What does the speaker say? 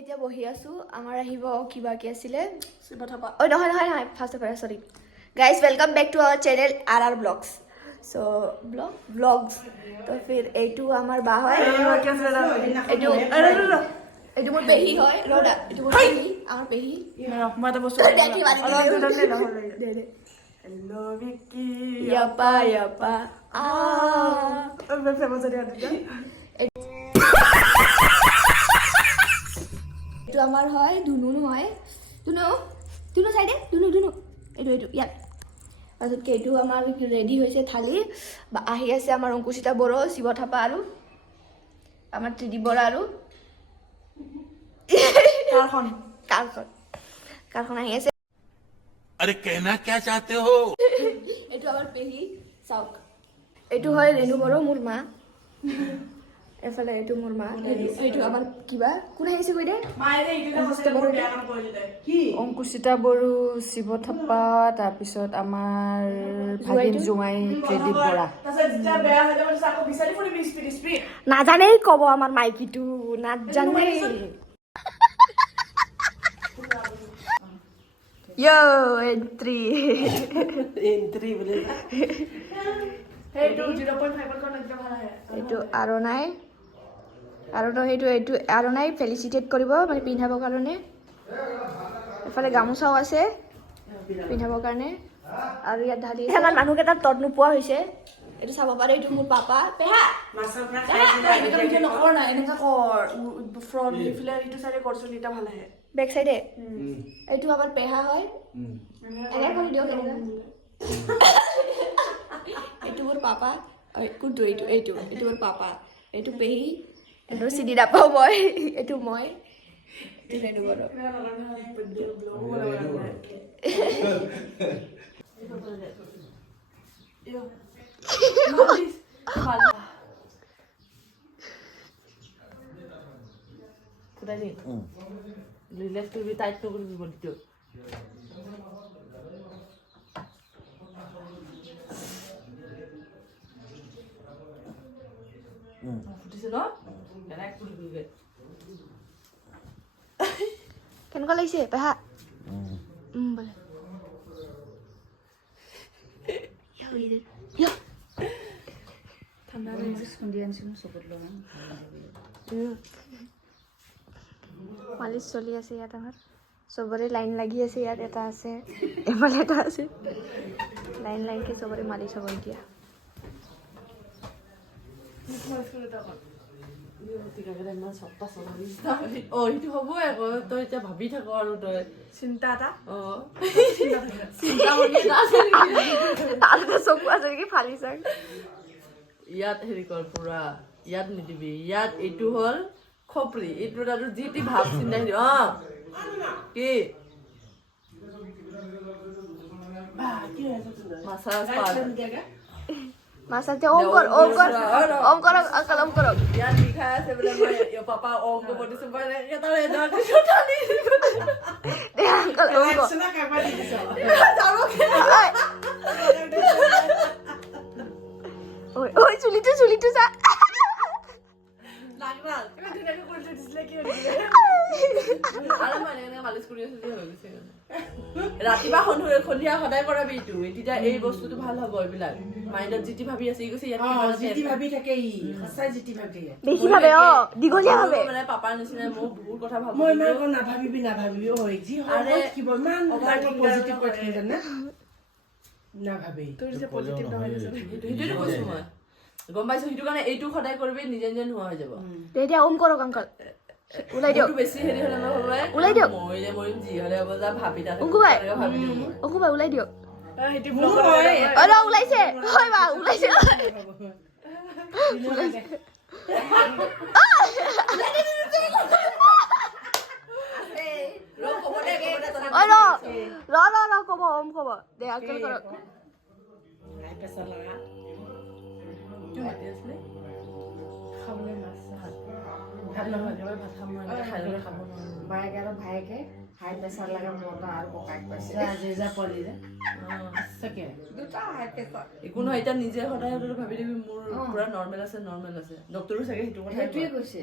এতিয়া বহি আছো আমাৰ আহিব কিবা কি আছিলে ঐ নহয় first of sorry guys welcome back to our channel RR blogs so blogs तो फिर এইটো আমাৰ বা হয় এইটো মোৰ পেহী হয় ৰডা এইটো মোৰ পেহী আমাৰ পেহী মই এটা বস্তু দেখি মাৰি দে হেল্ল' বিকি ইয়াপা আ এইটো আমাৰ হয় ধুনু হয় ধুনু চাইডে ধুনু এইটো ইয়াত তাৰপিছত এইটো আমাৰ ৰেডি হৈছে থালি আহি আছে আমাৰ অংকুচিতা বড়ো শিৱ থাপা আৰু আমাৰ ত্ৰিদীপ বৰা আৰু কাৰখন আহি আছে अरे कहना क्या चाहते हो এইটো আমাৰ পেহী চাওক এইটো হয় ৰেণু বড়ো মোৰ মা এফালে এইটো মোৰ মা এইটো আমাৰ কিবা কোন আহিছে কৈ দে অংকুচিতা বড়ো শিৱ থাপা তাৰপিছত আমাৰ ভাগিন জোঁৱাই ত্ৰিদীপ বৰা নাজানেই ক'ব আমাৰ মাইকীটো নাজানেই এন্ট্ৰি এইটো আৰু নাই এইটো আৰু নাই ফেলিচিটেট কৰিব মানে পিন্ধাবৰ কাৰণে এফালে গামোচাও আছে পিন্ধাবৰ কাৰণে আৰু ইয়াত ঢালি আমাৰ মানুহকেইটাৰ তত নোপোৱা হৈছে এইটো চাব পাৰে এইটো মোৰ পাপা পেহা বেক চাইডে এইটো আমাৰ পেহা হয় এনে কৰি দিয়ক এইটো মোৰ পাপা কোনটো এইটো মোৰ পাপা এইটো পেহী এইটো চিনি নাপাওঁ মই এইটো মই ৰেণু বড়ো কেনেকুৱা লাগিছে পেহা বোলে মালিচ চলি আছে ইয়াত আমাৰ চবৰে লাইন লাগি আছে ইয়াত এটা আছে এফালে এটা আছে লাইনকে চবৰে মালিচ হ'ব এতিয়া সেইটো হ'বই আকৌ তই এতিয়া ভাবি থাক আৰু তই চিন্তা এটা চকু আছে নেকি ফালি চাক ইয়াত হেৰি কৰ পুৰা ইয়াত নিদিবি ইয়াত এইটো হ'ল খপৰি এইটো আৰু যি টি ভাৱ চিন্তা হেৰি কি মাছাতে ওম কৰ ইয়াত লিখাই আছে বোলে মই পাপা অংক পঢ়িছো দে আংকল ওই চুলিটো চা ৰাতিপুৱা সন্ধিয়া সদায় কৰাবি এইটো তেতিয়া এই বস্তুটো ভাল হ'ব এইবিলাক মাইণ্ডত যিটি ভাবি আছে দেখি ভাবে দীঘলীয়া ভাবে মানে পাপাৰ নিচিনা মোক বহুত কথা ভাবো সেইটোৱেতো কৈছো মই গম পাইছো সেইটো কাৰণে এইটো সদায় কৰিবি নিজে নোহোৱা হৈ যাব এতিয়া ওম কৰক আংকল ওলাই দিয়ক বেছি হেৰি হলে নহয় ওলাই দিয়ক মৰিলে মৰিম যি হলে হ'ব যা ভাবি তাতে অংকুবাই ওলাই দিয়ক ওলাইছে হয় বা ওলাইছে ক'ব ওম ক'ব দে আংকল কৰক ভাইকে হাই প্ৰেছাৰ লগা মতা আৰু ককাইক পাইছে একো নহয় এতিয়া নিজে সদায় ভাবি দিবি মোৰ পুৰা নৰ্মেল আছে ডক্টৰো চাগে সেইটো কথা সেইটোৱে কৈছে